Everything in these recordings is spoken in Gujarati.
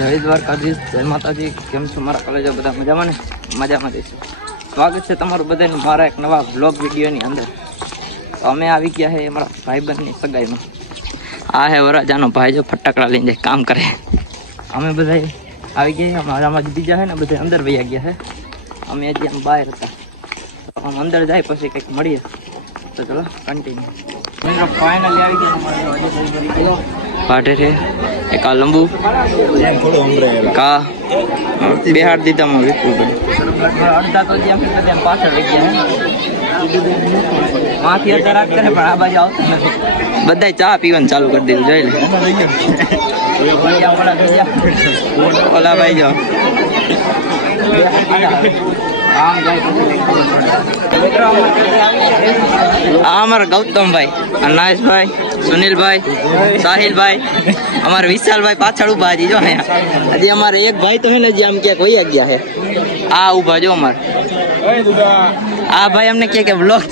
જય દ્વારકાધીશ જય માતાજી. કેમ છો મારા કોલેજો બધા? મજામાં ને? મજામાં જઈશું. સ્વાગત છે તમારું બધાને મારા એક નવા બ્લોગ વિડીયોની અંદર. તો અમે આવી ગયા છે અમારા ભાઈબંધની સગાઈમાં. આ હે વરાજાનો ભાઈ જો ફટાકડા લઈને કામ કરે. અમે બધા આવી ગયા અમારા અમારામાં જ બીજા છે ને, બધા અંદર વૈયા ગયા છે અમે હજી આમ બહાર હતા. તો આમ અંદર જાય પછી કંઈક મળીએ. તો ચલો કન્ટિન્યુ પાટે છે. એક આ લંબુ? કા? અડધા તો જેમ પાછળ ગયા કરે પણ આ બાજુ આવતું નથી. બધાય ચા પીવાનું ચાલુ કરી દીધું જોઈ લે. ઓલા ભાઈ જો અમારે. ગૌતમભાઈ નાયશભાઈ સુનિલભાઈ, સાહિલભાઈ, અમારે વિશાલભાઈ પાછળ ઊભા હજી જો અહીંયા. હજી અમારે એક ભાઈ તો હે ને જે આમ ક્યાંક વહી ગયા છે આ ઊભા જો અમારે. આ ભાઈ અમને કે બ્લોક બ્લોગ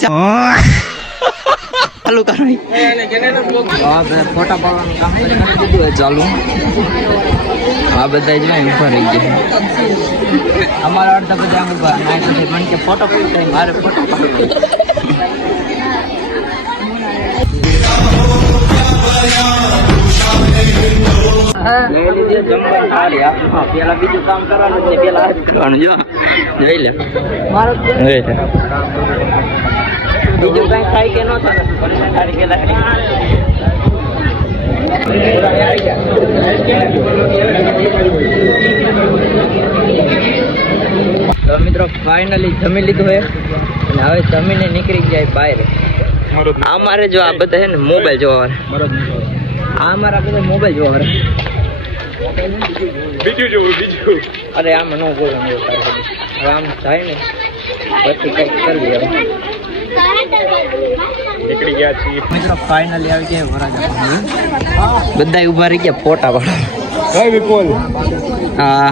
ચાલુ કરો ફોટા પાડવાનું કામ કરી દીધું હોય ચાલુ. આ બધા જો એમ રહી ગયા. અમારા અડધા બધા આમ ઊભા ના એટલે મને કે ફોટો મારે ફોટો પેલા બીજું કામ કરવાનું પેલા કરવાનું જો જોઈ લે. જોઈ લે. બીજું કઈ થાય કે ન થાય તો મિત્રો ફાઇનલી જમી લીધું હે. અને હવે જમીને નીકળી ગયા બહાર. અમારે જો આ બધા છે ને મોબાઈલ જોવા આ મારા બધા મોબાઈલ જોવા બીજું જોવું બીજું. અરે આમાં ન બોલવાનું. હવે આમ થાય ને પછી કંઈક કરવી નીકળી ગયા છીએ. મિત્રો ફાઇનલી આવી ગયા વરાજા બધા ઊભા રહી ગયા ફોટા પાડવા. કઈ વિપુલ. હા.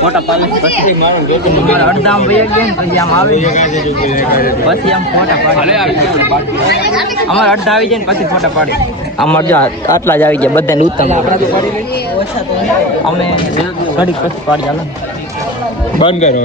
ફોટા પાડે પછી મારું જોતું અમારા અડધા ગયા ને પછી આમ આવી પછી આમ ફોટા પાડે. અમારા અડધા આવી જાય ને પછી ફોટા પાડે. અમાર જો આટલા જ આવી ગયા બધાને ઉત્તમ અમે ઘડીક પછી પાડી ચાલો બંધ કરો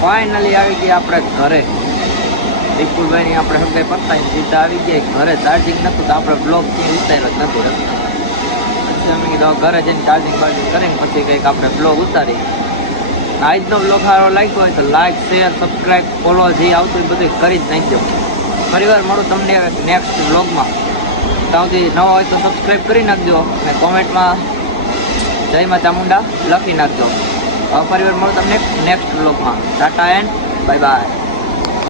ફાઇનલી આવી ગયા આપણે ઘરે. વિપુલભાઈ ની આપણે હગાઈ પતાવી સીધા આવી ગયા. ઘરે ચાર્જિંગ નતું તો આપણે બ્લોકથી ઉતાર્યો જ નથી પછી અમે કીધું ઘરે જઈને ચાર્જિંગ બાર્જિંગ કરીને પછી કંઈક આપણે બ્લોગ ઉતારી આજનો બ્લોગ સારો લાગ્યો હોય તો લાઈક શેર સબસ્ક્રાઈબ ફોલો જે આવતું હોય બધું કરી જ નાખજો. ફરીવાર મળું તમને નેક્સ્ટ બ્લોગમાં ત્યાં સુધી નવા હોય તો સબસ્ક્રાઈબ કરી નાખજો અને કોમેન્ટમાં જય માતા ચામુંડા લખી નાખજો. હવે ફરીવાર મળું તમને નેક્સ્ટ બ્લોગમાં ટાટા એન્ડ બાય બાય